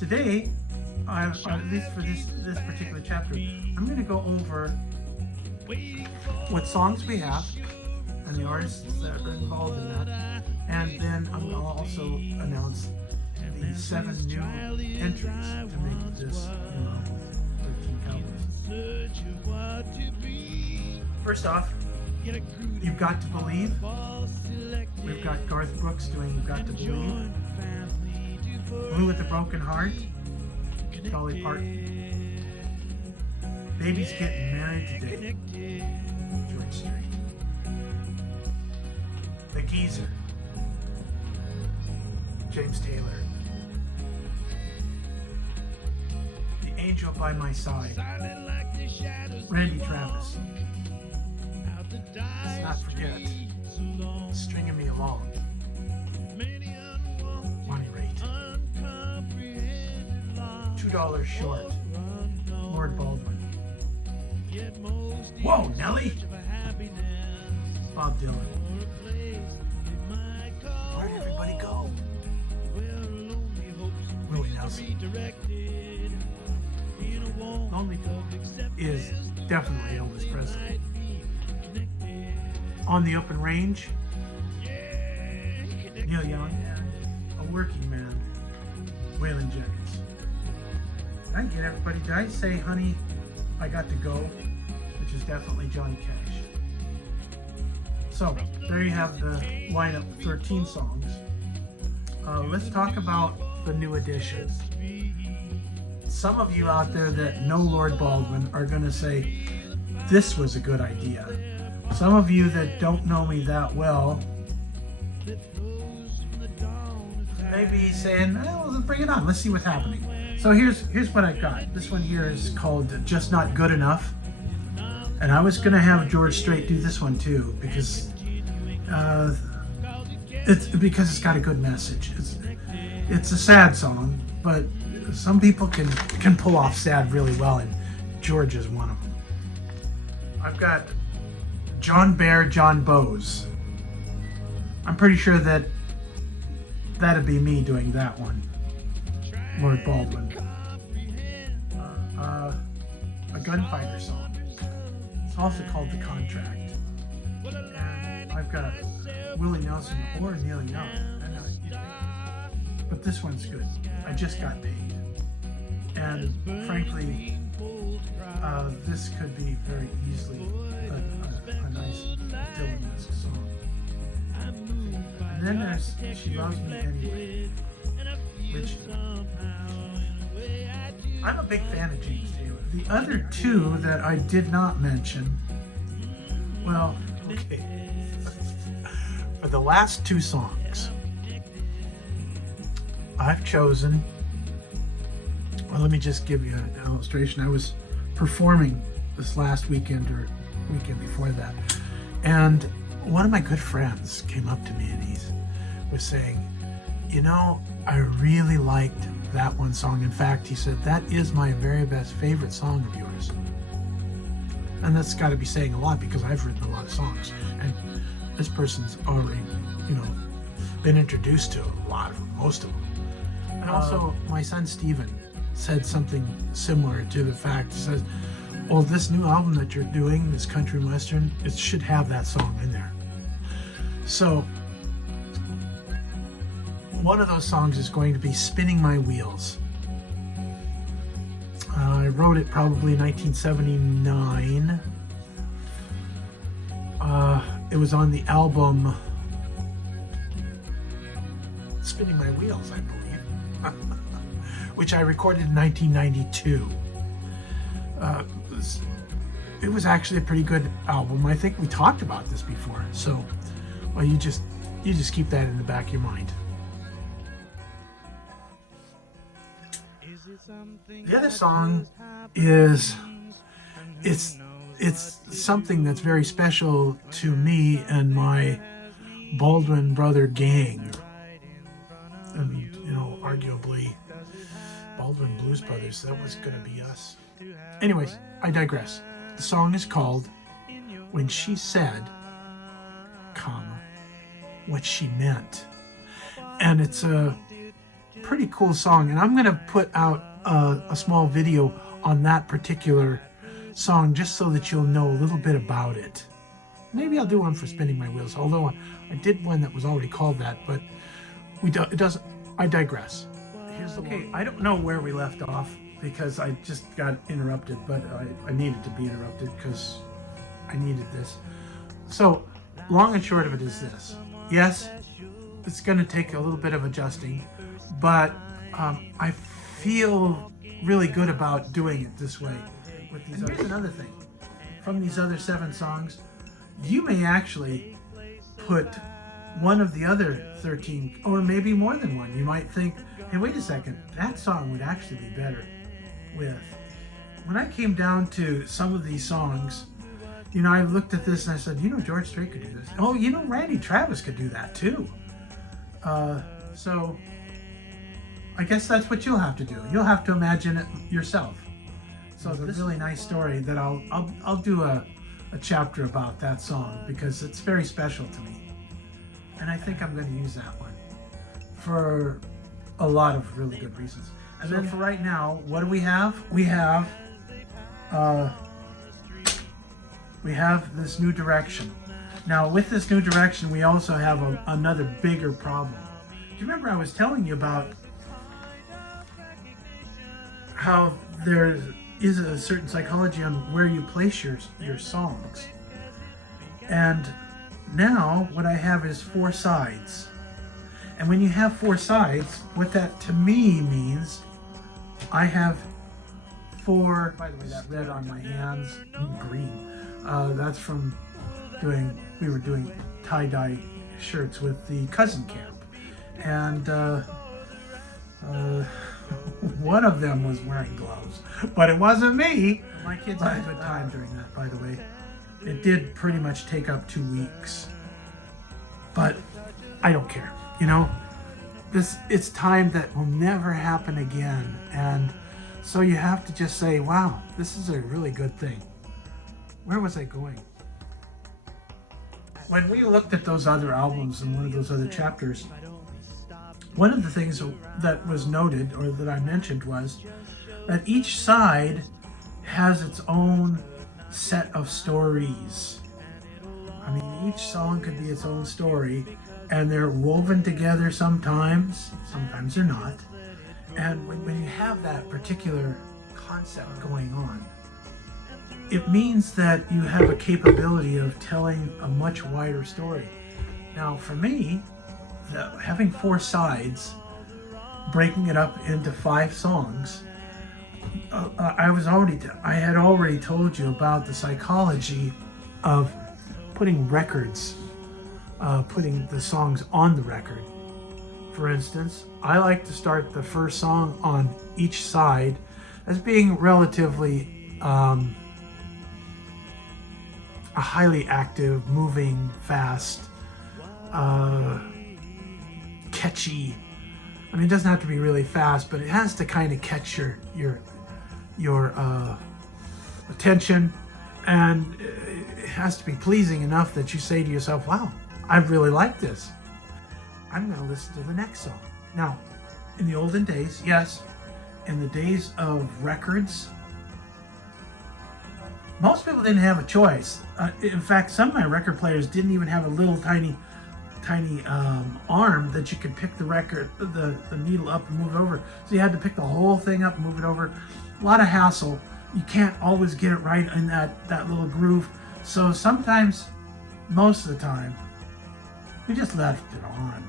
today, at least for this particular chapter, I'm going to go over what songs we have and the artists that are involved in that, and then I'm going to also announce the 7 new entries to make this new album, 13 Cowboys. First off, You've Got to Believe. We've got Garth Brooks doing You've Got to Believe. Blue with a Broken Heart, Dolly Parton. Baby's Getting Married Today, George Strait. The Geezer, James Taylor. The Angel by My Side, Randy Travis. Let's not forget Stringing Me Along, Bonnie Raitt. $2 Short, Lord Baldwin. Whoa, Nelly! Bob Dylan. Where'd everybody go? Willie Nelson. Lonely is definitely Elvis Presley. On the Open Range, Neil Young. A Working Man, Waylon Jennings. Did I get everybody? Did I say Honey, I Got to Go, which is definitely Johnny Cash. So there you have the lineup, 13 songs. Let's talk about the new additions. Some of you out there that know Lord Baldwin are going to say, this was a good idea. Some of you that don't know me that well may be saying, oh, let's bring it on. Let's see what's happening. So here's what I've got. This one here is called Just Not Good Enough. And I was going to have George Strait do this one too, because it's got a good message. It's a sad song, but some people can pull off sad really well, and George is one of them. I've got John Bear, John Bowes. I'm pretty sure that'd be me doing that one. Lord Baldwin. A gunfighter song. It's also called The Contract. And I've got Willie Nelson or Neil Young. But this one's good. I Just Got Paid. And frankly, this could be very easily a nice Dylan-esque song. And then there's She Loves Me Anyway, which I'm a big fan of James Taylor. The other two that I did not mention, well, okay, for the last 2 songs, I've chosen, well, let me just give you an illustration. I was performing this last weekend or weekend before that, and one of my good friends came up to me and he was saying, you know, I really liked that one song. In fact, he said, that is my very best favorite song of yours. And that's got to be saying a lot, because I've written a lot of songs, and this person's already, been introduced to a lot of them, most of them. And also, my son Steven said something similar to the fact. He says, well, this new album that you're doing, this country and western, it should have that song in there. So one of those songs is going to be Spinning My Wheels. I wrote it probably in 1979. It was on the album Spinning My Wheels, I believe, which I recorded in 1992. It was actually a pretty good album. I think we talked about this before. So, well, you just keep that in the back of your mind. The other song is it's something that's very special to me and my Baldwin brother gang, and arguably Baldwin Blues Brothers. That was going to be us. Anyways, I digress. The song is called When She Said, comma, What She Meant, and it's pretty cool song, and I'm going to put out a small video on that particular song just so that you'll know a little bit about it. Maybe I'll do one for Spinning My Wheels, although I did one that was already called that, but it doesn't. I digress. Okay, I don't know where we left off because I just got interrupted, but I needed to be interrupted because I needed this. So, long and short of it is this. Yes, it's going to take a little bit of adjusting, but I feel really good about doing it this way. And here's another thing. From these other 7 songs, you may actually put one of the other 13, or maybe more than one. You might think, hey, wait a second, that song would actually be better with. When I came down to some of these songs, I looked at this and I said, George Strait could do this. Oh, Randy Travis could do that too. So I guess that's what you'll have to do. You'll have to imagine it yourself. So it's a really nice story that I'll do a chapter about that song because it's very special to me. And I think I'm going to use that one for a lot of really good reasons. And then for right now, what do we have? We have this new direction. Now with this new direction, we also have another bigger problem. Do you remember I was telling you about how there is a certain psychology on where you place your songs? And now what I have is 4 sides. And when you have 4 sides, what that to me means, I have 4, by the way, that red on my hands, green. That's from we were doing tie-dye shirts with the cousin camp. And one of them was wearing gloves, but it wasn't me. My kids had a good time during that, by the way. It did pretty much take up 2 weeks, but I don't care. It's time that will never happen again. And so you have to just say, wow, this is a really good thing. Where was I going? When we looked at those other albums and one of those other chapters, one of the things that was noted, or that I mentioned, was that each side has its own set of stories. I mean, each song could be its own story, and they're woven together sometimes they're not. And when you have that particular concept going on, it means that you have a capability of telling a much wider story. Now, for me, having 4 sides, breaking it up into 5 songs, I had already told you about the psychology of putting records, putting the songs on the record. For instance, I like to start the first song on each side as being relatively a highly active, moving, fast, catchy. I mean, it doesn't have to be really fast, but it has to kind of catch your attention, and it has to be pleasing enough that you say to yourself, wow, I really like this. I'm going to listen to the next song. Now, in the olden days, yes, in the days of records, most people didn't have a choice. In fact, some of my record players didn't even have a little tiny arm that you could pick the record, the needle up and move it over. So you had to pick the whole thing up and move it over. A lot of hassle. You can't always get it right in that little groove. So sometimes, most of the time, we just left it on.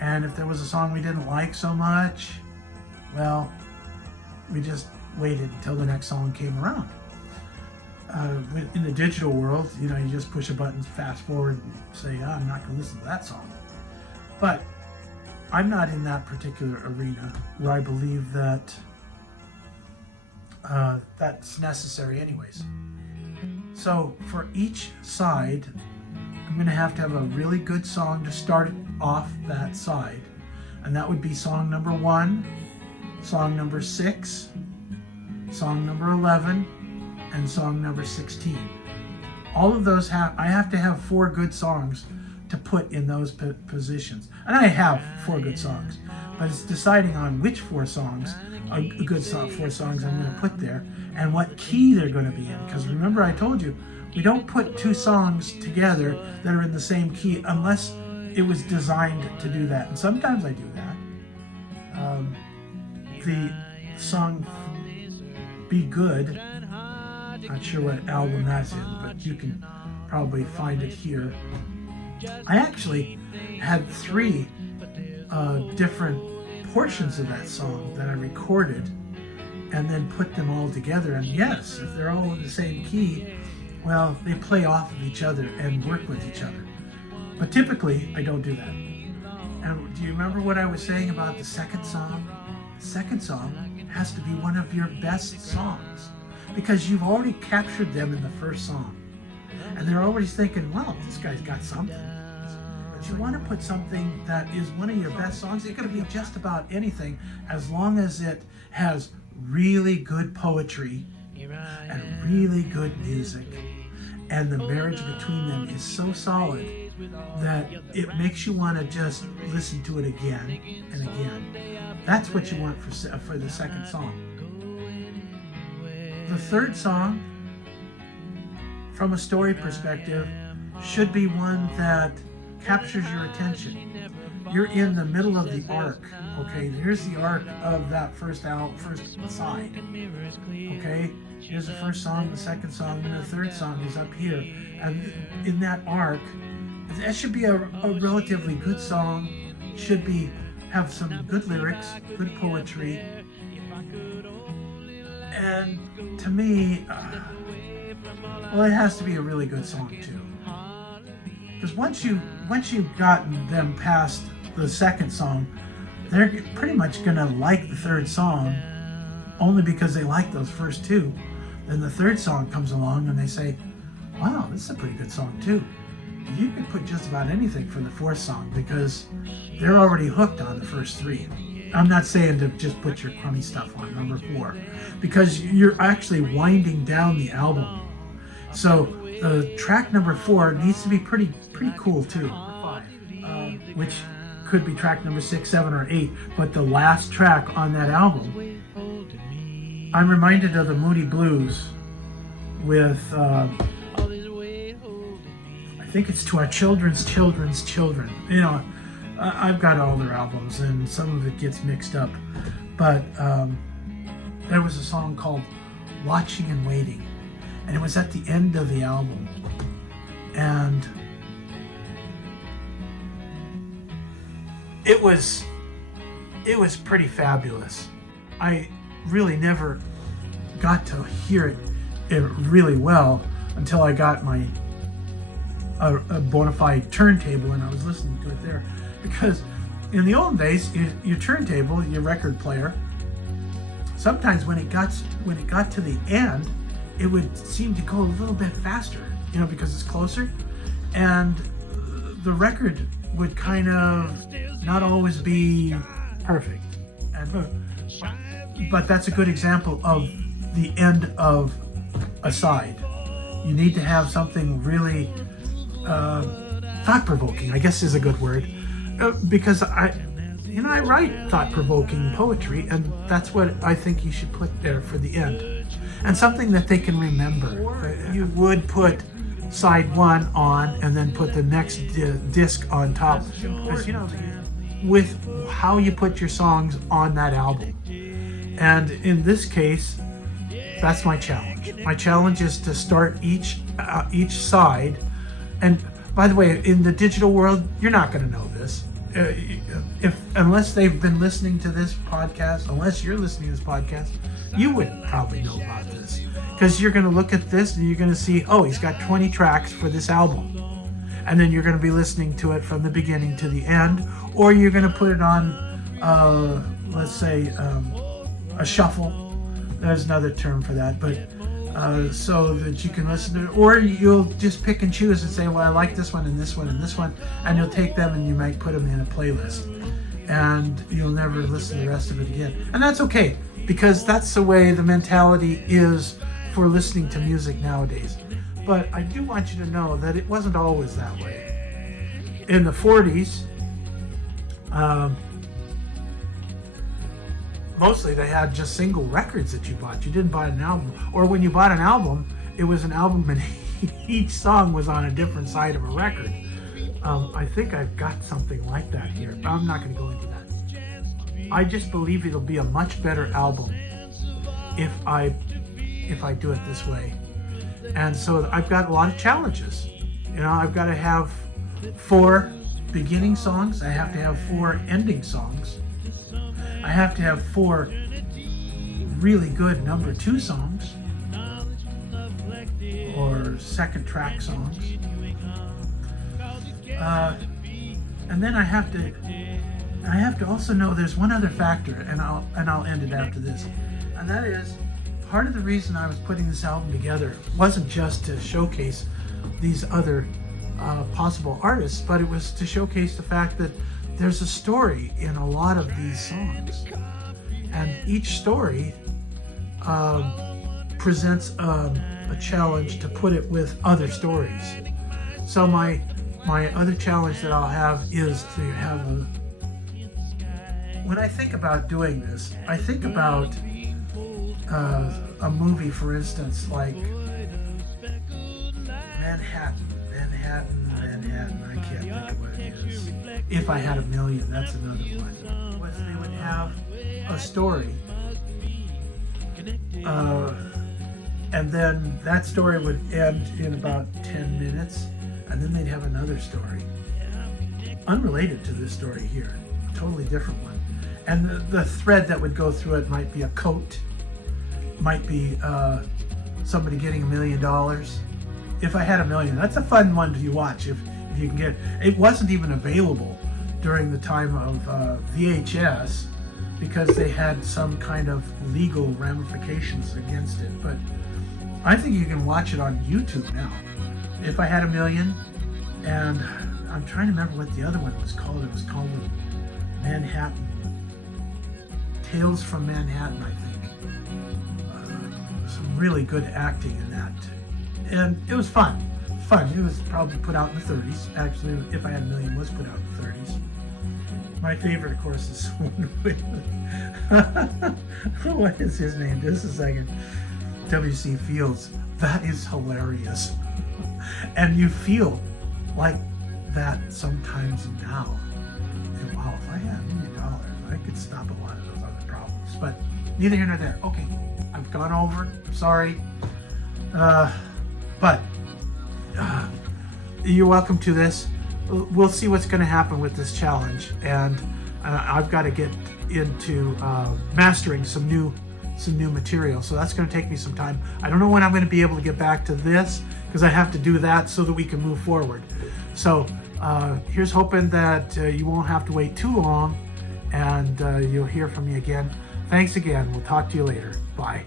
And if there was a song we didn't like so much, well, we just waited until the next song came around. In the digital world, you just push a button, fast forward, and say, oh, I'm not going to listen to that song. But I'm not in that particular arena where I believe that that's necessary anyways. So for each side, I'm going to have a really good song to start off that side. And that would be song number 1, song number 6, song number 11, and song number 16. All of those I have to have 4 good songs to put in those positions. And I have 4 good songs, but it's deciding on which four songs, a good song, four songs I'm going to put there, and what key they're going to be in. Because remember, I told you, we don't put two songs together that are in the same key unless it was designed to do that. And sometimes I do that. The song Be Good, not sure what album that's in, but you can probably find it here. I actually had three different portions of that song that I recorded and then put them all together. And yes, if they're all in the same key, well, they play off of each other and work with each other. But typically, I don't do that. And do you remember what I was saying about the second song? The second song has to be one of your best songs because you've already captured them in the first song. And they're already thinking, well, this guy's got something. But you want to put something that is one of your best songs. It could be just about anything as long as it has really good poetry and really good music. And the marriage between them is so solid that it makes you want to just listen to it again and again. That's what you want for the second song. The third song, from a story perspective, should be one that captures your attention. You're in the middle of the arc. Okay, here's the arc of that first side. Okay, here's the first song, the second song, and the third song is up here. And in that arc, that should be a relatively good song. Should have some good lyrics, good poetry, and to me, well, it has to be a really good song too. Because once you've gotten them past the second song, they're pretty much gonna like the third song, only because they like those first two. Then the third song comes along and they say, "Wow, this is a pretty good song too." You can put just about anything for the fourth song because they're already hooked on the first three. I'm not saying to just put your crummy stuff on number 4, because you're actually winding down the album. So the track number 4 needs to be pretty cool too. Which could be track number 6, 7, or 8, but the last track on that album. I'm reminded of the Moody Blues with, I think it's To Our Children's Children's Children. You know, I've got all their albums and some of it gets mixed up, but there was a song called Watching and Waiting, and it was at the end of the album, and it was pretty fabulous. I really never got to hear it really well until I got my a bona fide turntable and I was listening to it there. Because in the old days, your turntable, your record player, sometimes when it got to the end, it would seem to go a little bit faster, you know, because it's closer, and the record would kind of not always be perfect. But that's a good example of the end of a side. You need to have something really thought-provoking, I guess is a good word, because I write thought-provoking poetry, and that's what I think you should put there for the end, and something that they can remember. You would put side 1 on and then put the next disc on top, because with how you put your songs on that album. And in this case, that's my challenge. My challenge is to start each side. And by the way, in the digital world, you're not going to know this. Unless they've been listening to this podcast, unless you're listening to this podcast, you wouldn't probably know about this. Because you're going to look at this and you're going to see, oh, he's got 20 tracks for this album. And then you're going to be listening to it from the beginning to the end. Or you're going to put it on, let's say, a shuffle. There's another term for that, but so that you can listen to it. Or you'll just pick and choose and say, well, I like this one and this one and this one, and you'll take them and you might put them in a playlist, and you'll never listen to the rest of it again. And that's okay, because that's the way the mentality is for listening to music nowadays. But I do want you to know that it wasn't always that way. In the 40s, mostly they had just single records that you bought. You didn't buy an album. Or when you bought an album, it was an album and each song was on a different side of a record. I think I've got something like that here, but I'm not going to go into that. I just believe it'll be a much better album if I do it this way. And so I've got a lot of challenges. You know, I've got to have 4 beginning songs. I have to have 4 ending songs. I have to have 4 really good number 2 songs or second track songs. And then I have to also know there's one other factor, and I'll end it after this. And that is, part of the reason I was putting this album together wasn't just to showcase these other possible artists, but it was to showcase the fact that there's a story in a lot of these songs, and each story presents a challenge to put it with other stories. So my other challenge that I'll have is to have when I think about doing this, I think about a movie, for instance, like Manhattan. I can't think of what it is. If I Had a Million, that's another one. They would have a story, and then that story would end in about 10 minutes, and then they'd have another story, unrelated to this story here, a totally different one. And the thread that would go through it might be a coat, might be somebody getting $1 million. If I Had a Million, that's a fun one to watch if you can get. It wasn't even available during the time of VHS because they had some kind of legal ramifications against it. But I think you can watch it on YouTube now. If I Had a Million, and I'm trying to remember what the other one was called. It was called Manhattan. Tales from Manhattan, I think. Some really good acting in that. And it was fun. It was probably put out in the 30s. Actually, If I Had a Million was put out in the 30s. My favorite, of course, is one with what is his name? Just a second. W.C. Fields. That is hilarious. And you feel like that sometimes now. And wow, if I had $1 million, I could stop a lot of those other problems. But neither here nor there. Okay, I've gone over. Sorry. But you're welcome to this. We'll see what's going to happen with this challenge, and I've got to get into mastering some new material. So that's going to take me some time. I don't know when I'm going to be able to get back to this because I have to do that so that we can move forward. So here's hoping that you won't have to wait too long, and you'll hear from me again. Thanks again. We'll talk to you later. Bye.